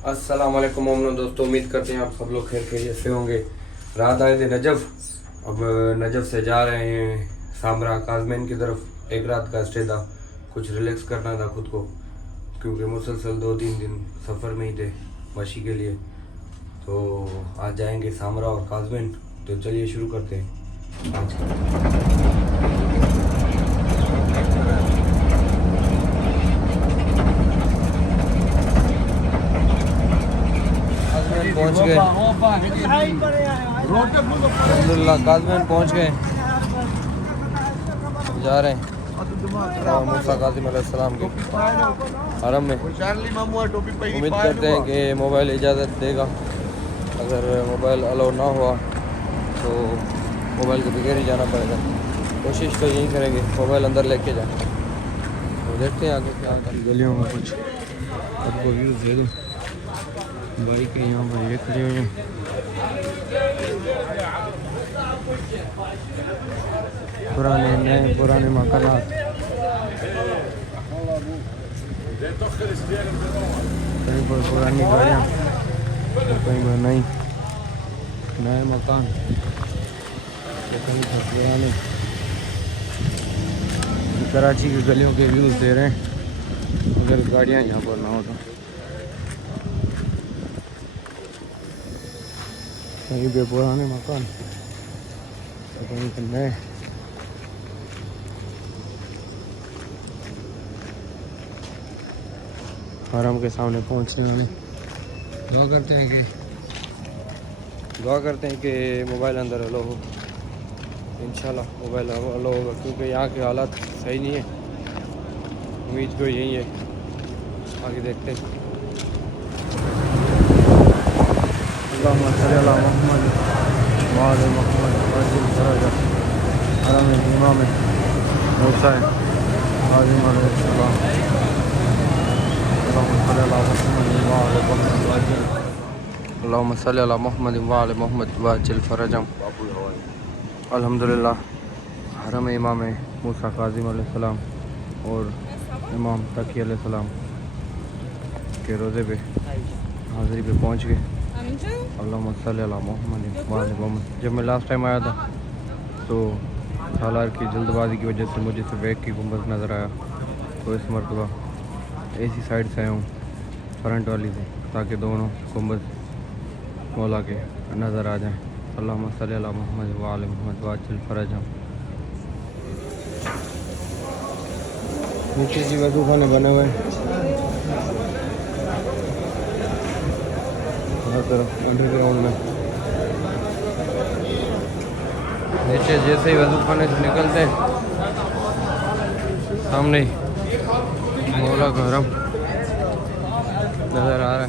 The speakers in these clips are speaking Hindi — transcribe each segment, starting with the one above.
अस्सलाम वालेकुम मोमनो दोस्तों, उम्मीद करते हैं आप सब लोग खैर खैरियत से होंगे। रात आए थे नजफ़, अब नजफ़ से जा रहे हैं सामरा काजमैन की तरफ। एक रात का स्टे था, कुछ रिलैक्स करना था खुद को, क्योंकि मुसलसल 2-3 दिन सफ़र में ही थे मशी के लिए। तो आज जाएंगे सामरा और काजमैन। तो चलिए शुरू करते हैं आज का। पहुंच गए अल्हम्दुलिल्लाह, काज़मैन पहुंच गए, जा रहे हैं और मूसा काज़िम अलैहिस्सलाम के हरम में। उम्मीद करते हैं कि मोबाइल इजाज़त देगा। अगर मोबाइल अलाउ ना हुआ तो मोबाइल के बगैर ही जाना पड़ेगा। कोशिश तो यही करेंगे मोबाइल अंदर लेके जाए। तो देखते हैं आगे क्या होता है। गलियों में कुछ आपको व्यूज़ दे दूँ। बाइक है यहाँ पर, ये खड़ी हुई है। पुराने नए पुराने मकानात, कहीं पर पुरानी गाड़ियाँ तो कहीं पर नई, नए मकान तो कहीं पर पुराने। कराची की गलियों के व्यूज़ दे रहे हैं, अगर गाड़ियाँ यहाँ पर ना हो तो। कहीं पे पुराने मकान तो कहीं पे नए। हरम के सामने पहुंचने वाले। दुआ करते हैं कि मोबाइल अंदर अलो हो। इंशाल्लाह मोबाइल अलो होगा, क्योंकि यहाँ के हालात सही नहीं है। उम्मीद तो यही है, आगे देखते हैं। अल्लाहुम्मा सल्ली अला मुहम्मद व आले मुहम्मद वाजिल फरजा। हरम इमाम मूसा काज़िम अलैहिस्सलाम। अल्लाहुम्मा सल्ली अला मुहम्मद व आले मुहम्मद वाजिल फरजम। अल्हम्दुलिल्लाह, हरम इमाम मूसा काज़िम अलैहिस्सलाम और इमाम तकी अलैहिस्सलाम के रोज़े पे हाज़िरी पे पहुँच गए। अल्लाहुम्मा सल्ली अला मुहम्मद व आले मुहम्मद। जब मैं लास्ट टाइम आया था तो सालार की जल्दबाजी की वजह से मुझे सिर्फ एक ही गुंबद नज़र आया। तो इस मरतबा ऐसी साइड से आया हूँ, फ्रंट वाली से, ताकि दोनों गुंबद मौला के नज़र आ जाएँ। अल्लाहुम्मा सल्ली अला मुहम्मद व आले मुहम्मद वाजिल फरजम। नीचे जी वज़ू खाने बने हुए हैं हर तरफ अंडरग्राउंड में। नीचे जैसे ही वज़ू खाने से निकलते हैं, सामने ही मौला का हरम नज़र आ रहा है।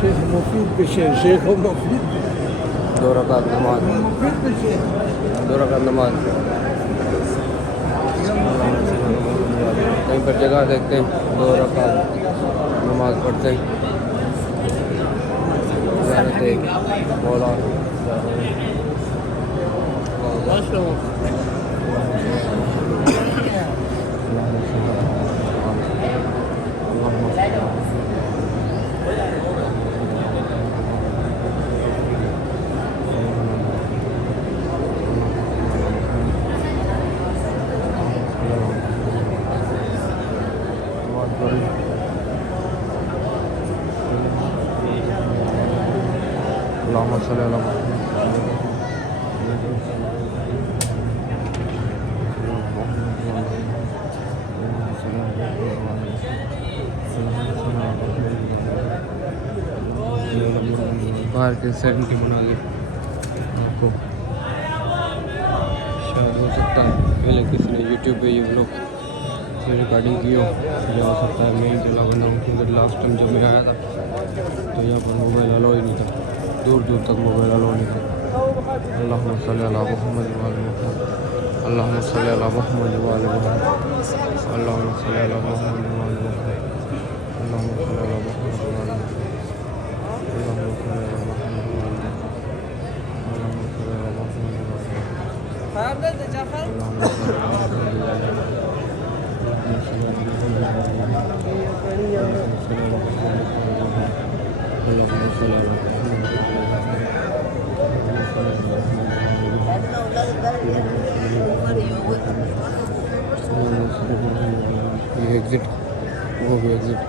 शेख मुफीद पेशे शेख मुफीद 2 रकात नमाज मुफीद पेशे 2 रकात नमाज कहीं पर जगह देखते हैं 2 रकात नमाज पढ़ते हैं मौला Allahumma salli ala बाहर के साइड की बना के आपको शायद हो सकता है पहले किसी ने यूट्यूब पे ये व्लॉग रिकॉर्डिंग की हो या हो सकता है मैं ही चला बनाऊँ क्योंकि लास्ट टाइम जब मैं आया था तो यहाँ पर मोबाइल अलाउ ही नहीं था दूर दूर तक मोबाइल अलाउ नहीं था अल्लाहुम्मा सल्ली अला मुहम्मद व आले मुहम्मद अल्लाहुम्मा सल्ली अला मुहम्मद व आले मुहम्मद अल्लाहुम्मा सल्ली अला मुहम्मद व आले मुहम्मद अल्लाहुम्मा सल्ली अला मुहम्मद व आले मुहम्मद अल्लाहुम्मा सल्ली अला मुहम्मद व आले ये एग्जिट वो भी एग्जिट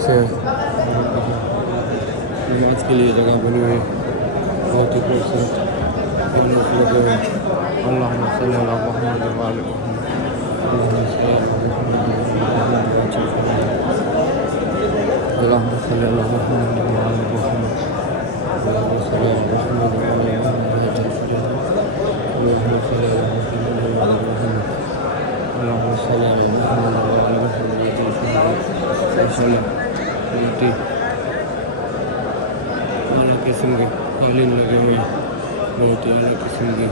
से नमाज के लिए जगह बनी हुई है बहुत ही खूबसूरत लगे हुए अल्लाहुम्मा सल्ली अला मुहम्मद व आले मुहम्मद अल्लाहुम्मा सल्ली अला मुहम्मद व आले मुहम्मद अल्लाहुम्मा सल्ली अला मुहम्मद व आले मुहम्मद अल्लाहुम्मा सल्ली अला मुहम्मद व आले मुहम्मद अल्लाहुम्मा सल्ली अला मुहम्मद व आले मुहम्मद अलग किस्म के कालीन लगे हुए हैं बहुत ही अलग किस्म की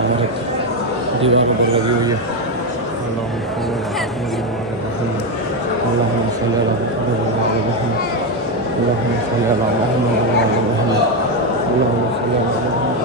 इमारत दीवारों पर लगी हुई है अल्लाहुम्मा सल्ली अला मुहम्मद व आले मुहम्मद अल्लाहुम्मा सल्ली अला मुहम्मद व आले मुहम्मद अल्लाहुम्मा सल्ली अला मुहम्मद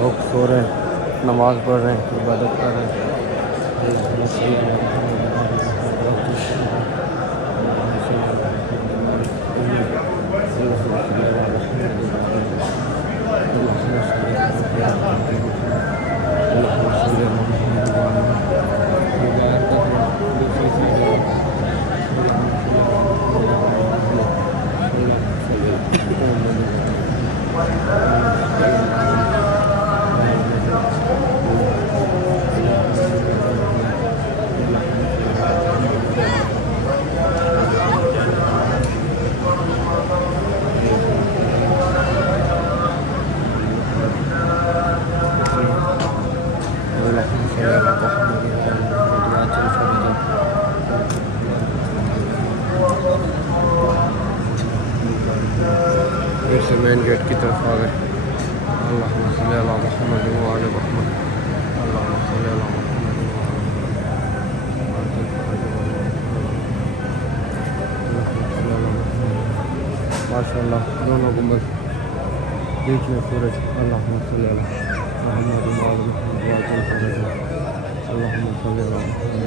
लोग सो रहे हैं नमाज़ पढ़ रहे हैं इबादत कर रहे हैं मेन गेट की तरफ आ गए अल्लाहुम्मा सल्ली अला मुहम्मद व आले मुहम्मद अल्लाहुम्मा सल्ली अला मुहम्मद माशाअल्लाह दोनों गुंबद बीच में सूरज अल्लाहुम्मा सल्ली अला मुहम्मद व आले मुहम्मद अल्लाहुम्मा सल्ली अला मुहम्मद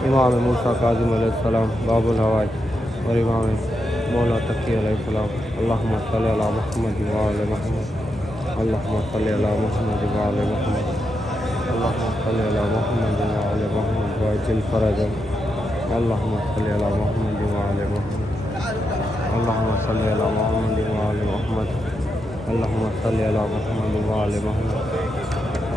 इमाम मूसा काज़िम अलैहिस्सलाम बाबुल हवाज और इमाम मौला तकी अलैहिस्सलाम अल्लाहुम्मा सल्ली अला मुहम्मद व आले मुहम्मद अल्लाहुम्मा सल्ली अला मुहम्मद व आले मुहम्मद अल्लाहुम्मा सल्ली अला मुहम्मद व आले मुहम्मद व अजिल फरजह अल्लाहुम्मा सल्ली अला मुहम्मद व आले मुहम्मद अल्लाहुम्मा सल्ली अला मुहम्मद व आले मुहम्मद अल्लाहुम्मा सल्ली अला मुहम्मद व आले मुहम्मद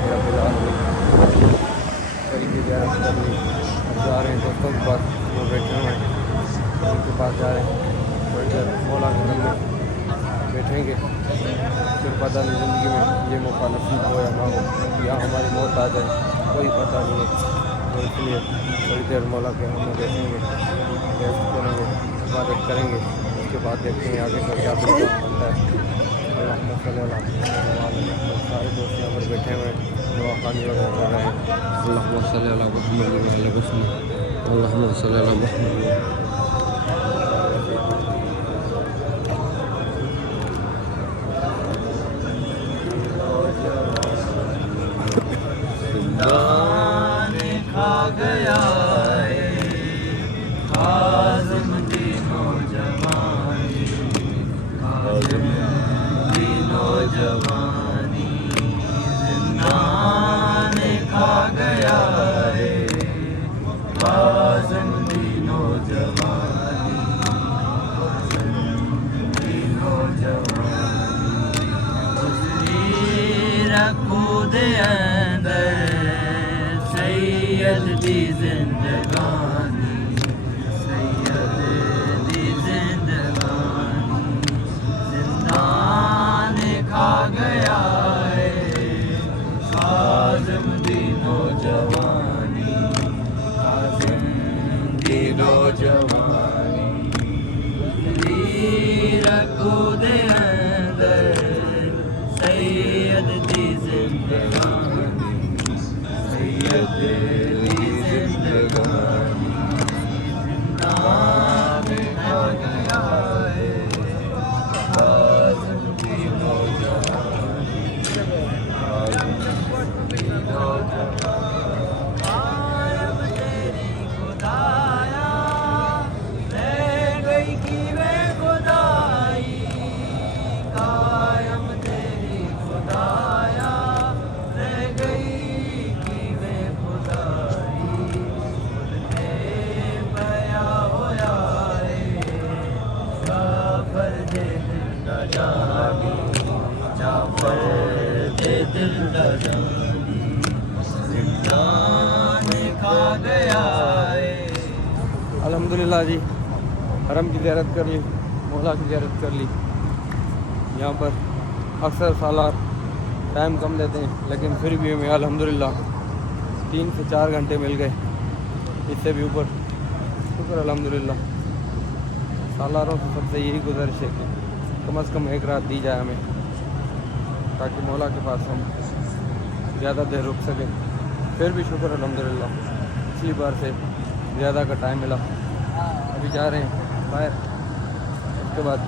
रब्बिल आलमीन करीबी ज़ियारत करने जा रहे हैं दोस्तों के पास वो बैठे हुए हैं उनके पास जा रहे हैं थोड़ी देर मौला के घर में बैठेंगे फिर पता नहीं ज़िंदगी में ये मौका नसीब हो या ना हो या हमारी मौत आ जाए कोई पता नहीं है तो इसलिए थोड़ी देर मौला के घर में बैठेंगे रेस्ट करेंगे इबादत करेंगे उसके बाद देखेंगे आगे का क्या बनता है सारे दोस्त यहाँ पर बैठे हुए हैं दुआ खानी वगैरह कर रहे हैं अल्लाहुम्मा सल्ली अला मुहम्मद व आले मुहम्मद अल्लाहुम्मा सल्ली अला मुहम्मद खा गया काज़िम दिनो जवानी काज़िम दिनो जवानी जिंदान खा गया काज़िम दिनो जवानी दिनो जवानी रखो दे अंदर सैयद दी जिंदगानी सैयद दी जिंदगानी जिंदान खा गया है काज़िम दिनो जवानी काज़िम दिनो जवानी रखो दे अंदर सैयद दी जिंदगानी सैयद दी जिंदगानी नाम खा गया है अल्हम्दुलिल्लाह जी हरम की ज़ियारत कर ली, मौला की ज़ियारत कर ली। यहाँ पर अक्सर सालार टाइम कम देते हैं, लेकिन फिर भी हमें अल्हम्दुलिल्लाह 3 से 4 घंटे मिल गए, इससे भी ऊपर। शुक्र अल्हम्दुलिल्लाह। सालारों से सबसे यही गुजारिश है कि कम से कम एक रात दी जाए हमें, ताकि मौला के पास हम ज़्यादा देर रुक सकें। फिर भी शुक्र अल्हम्दुलिल्लाह, पिछली बार से ज़्यादा का टाइम मिला। अभी जा रहे हैं बाहर, उसके बाद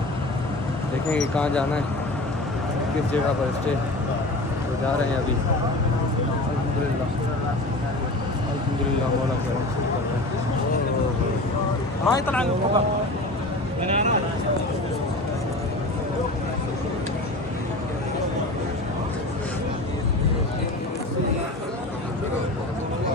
देखेंगे कहाँ जाना है, किस जगह पर स्टे। तो जा रहे हैं अभी अल्हम्दुलिल्लाह। अल्हम्दुलिल्लाह मौला के रहम से कर रहे हैं।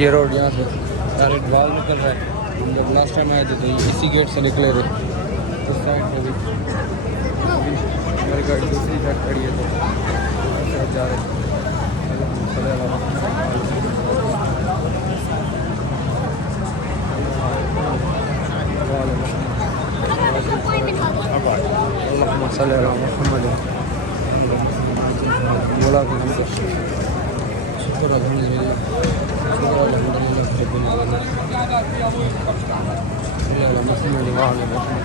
ये रोड यहाँ से डायरेक्ट वाल निकल रहा है। हम जब लास्ट टाइम आए थे तो इसी गेट से निकले थे, उस साइड से भी। अभी मेरी गाड़ी दूसरी साइड खड़ी है तो उस साइड जा रहे हैं। अल्लाहुम्मा सल्ली अला मुहम्मद। मौला के हमसे शुक्र अल्हम्दुलिल्लाह, शुक्र अल्हम्दुलिल्लाह रब्बिल आलमीन। सल्ली अला मुहम्मद व अला मुहम्मद।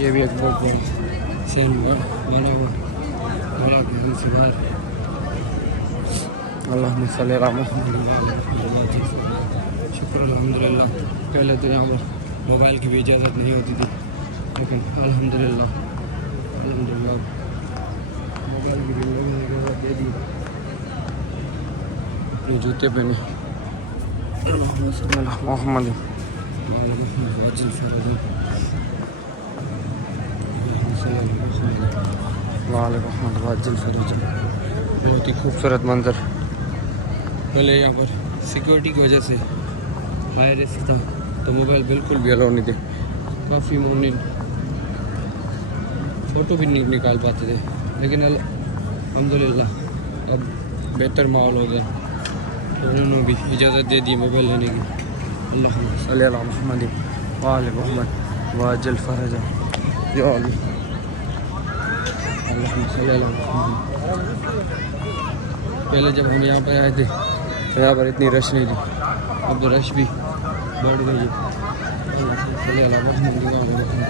ये भी एक बहुत सेम बना हुआ मौला के हम से बाहर। अल्लाहुम्मा सल्ली अला मुहम्मद व अला मुहम्मद। शुक्र अल्हम्दुलिल्लाह। पहले तो यहाँ पर मोबाइल की भी इजाज़त नहीं होती थी, लेकिन अल्हम्दुलिल्लाह अल्हम्दुलिल्लाह मोबाइल की भी लोगों ने इजाज़त दे दी। अपने जूते पहने अल्लाहुम्मा सल्ली अला मुहम्मद व अला मुहम्मद वअज्जिल फरजहु वाले मोहम्मद वअज्जिल फरजहु। बहुत ही खूबसूरत मंजर। पहले यहाँ पर सिक्योरिटी की वजह से वायरस था तो मोबाइल बिल्कुल भी अलाउ नहीं थे। काफ़ी मोमिन फ़ोटो भी नहीं निकाल पाते थे, लेकिन अल्हम्दुलिल्लाह अब बेहतर माहौल हो गया तो उन्होंने भी इजाज़त दे दी मोबाइल लेने की। अल्लाहुम्मा सल्ली अला मुहम्मद व आले मुहम्मद वअज्जिल फरजहु या अल्लाह। अल्लाहुम्मा सल्ली अला मुहम्मद। पहले जब हम यहाँ पर आए थे तो यहाँ पर इतनी रश नहीं थी, अब तो रश भी बढ़ गई है। अल्लाहुम्मा सल्ली अला मुहम्मद व आले मुहम्मद।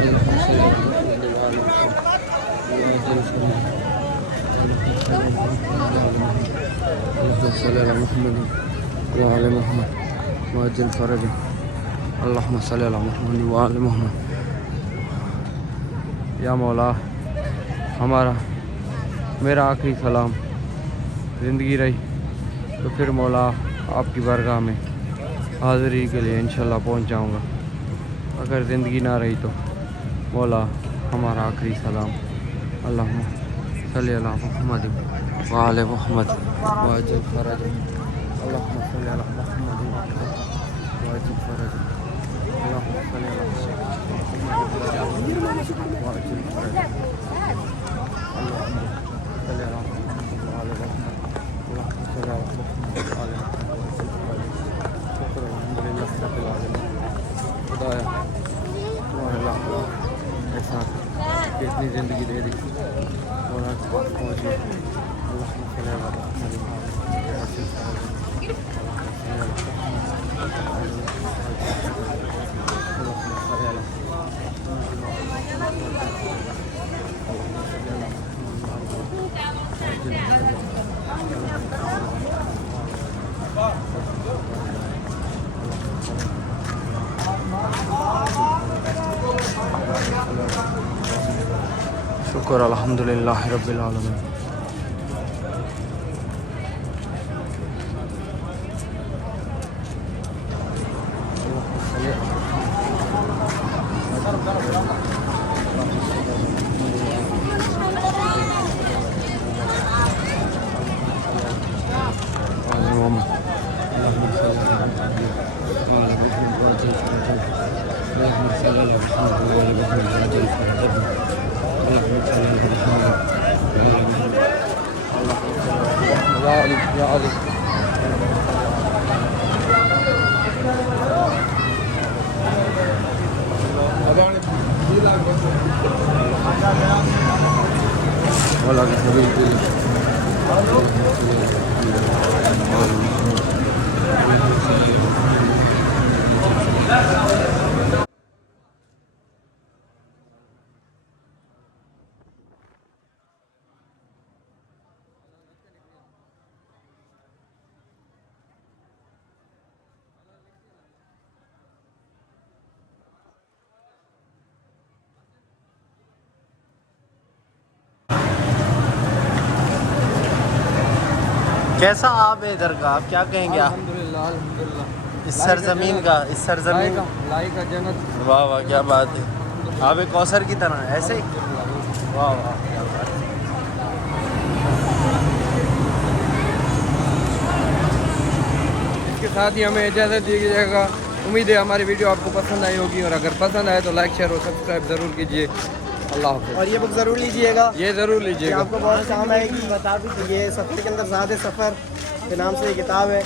अल्लाहुम्मा सल्ली अला मुहम्मद व आले मुहम्मद वअज्जिल फरजहु। अल्लाहुम्मा सल्ली अला मुहम्मद व आले मुहम्मद वअज्जिल फरजहु। अल्लाहुम्मा सल्ली अला मुहम्मद व आले मुहम्मद। या मौला, हमारा मेरा आखिरी सलाम ज़िंदगी रही तो फिर मौला आपकी बारगाह में हाज़िरी के लिए इंशाल्लाह पहुँच जाऊँगा। अगर ज़िंदगी ना रही तो मौला हमारा आखिरी सलाम। अल्लाहुम्मा सल्ली अला मुहम्मद व आले मुहम्मद वअज्जिल फरजहु। अल्लाहुम्मा सल्ली अला मुहम्मद वअज्जिल फरजहु। अल्लाहुम्मा सल्ली अला मुहम्मद वअज्जिल फरजहु। अल्लाहुम्मा सल्ली अला मुहम्मद व आले मुहम्मद। अल्लाहुम्मा सल्ली अला मुहम्मद व आले मुहम्मद। शुक्र अल्हम्दुलिल्लाह रब्बिल आलमीन। खुदाया तुम्हारे लाख एक साथ कितनी ज़िंदगी दे दी, मौला के पास पहुँच गए। अल्लाहुम्मा सल्ली अला मुहम्मद व आले मुहम्मद वअज्जिल फरजहु। शुक्र अल्हम्दुलिल्लाह रब्बिल आलमीन। या अली वाला के सभी कैसा आप है इधर का, आप क्या कहेंगे आप अल्हम्दुलिल्लाह अल्हम्दुलिल्लाह। इस सरजमीन का, इस सरजमीन लाई का जन्नत। वाह वाह क्या बात है, आप एक कौसर की तरह ऐसे ही, वाह वाह क्या बात है। इसके साथ ही हमें इजाज़त दी जाएगा। उम्मीद है हमारी वीडियो आपको पसंद आई होगी, और अगर पसंद आए तो लाइक शेयर और सब्सक्राइब ज़रूर कीजिए। अल्लाह हाफ़िज़। और ये बुक ज़रूर लीजिएगा, ये ज़रूर ये लीजिएगा। आपको बहुत काम आएगी। बता भी दीजिए, सफ़र के अंदर ज़्यादा सफ़र के नाम से ये किताब है,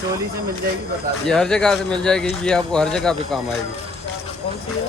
चोली से मिल जाएगी। बता ये हर जगह से मिल जाएगी, ये आपको हर जगह पे काम आएगी। कौन सी है?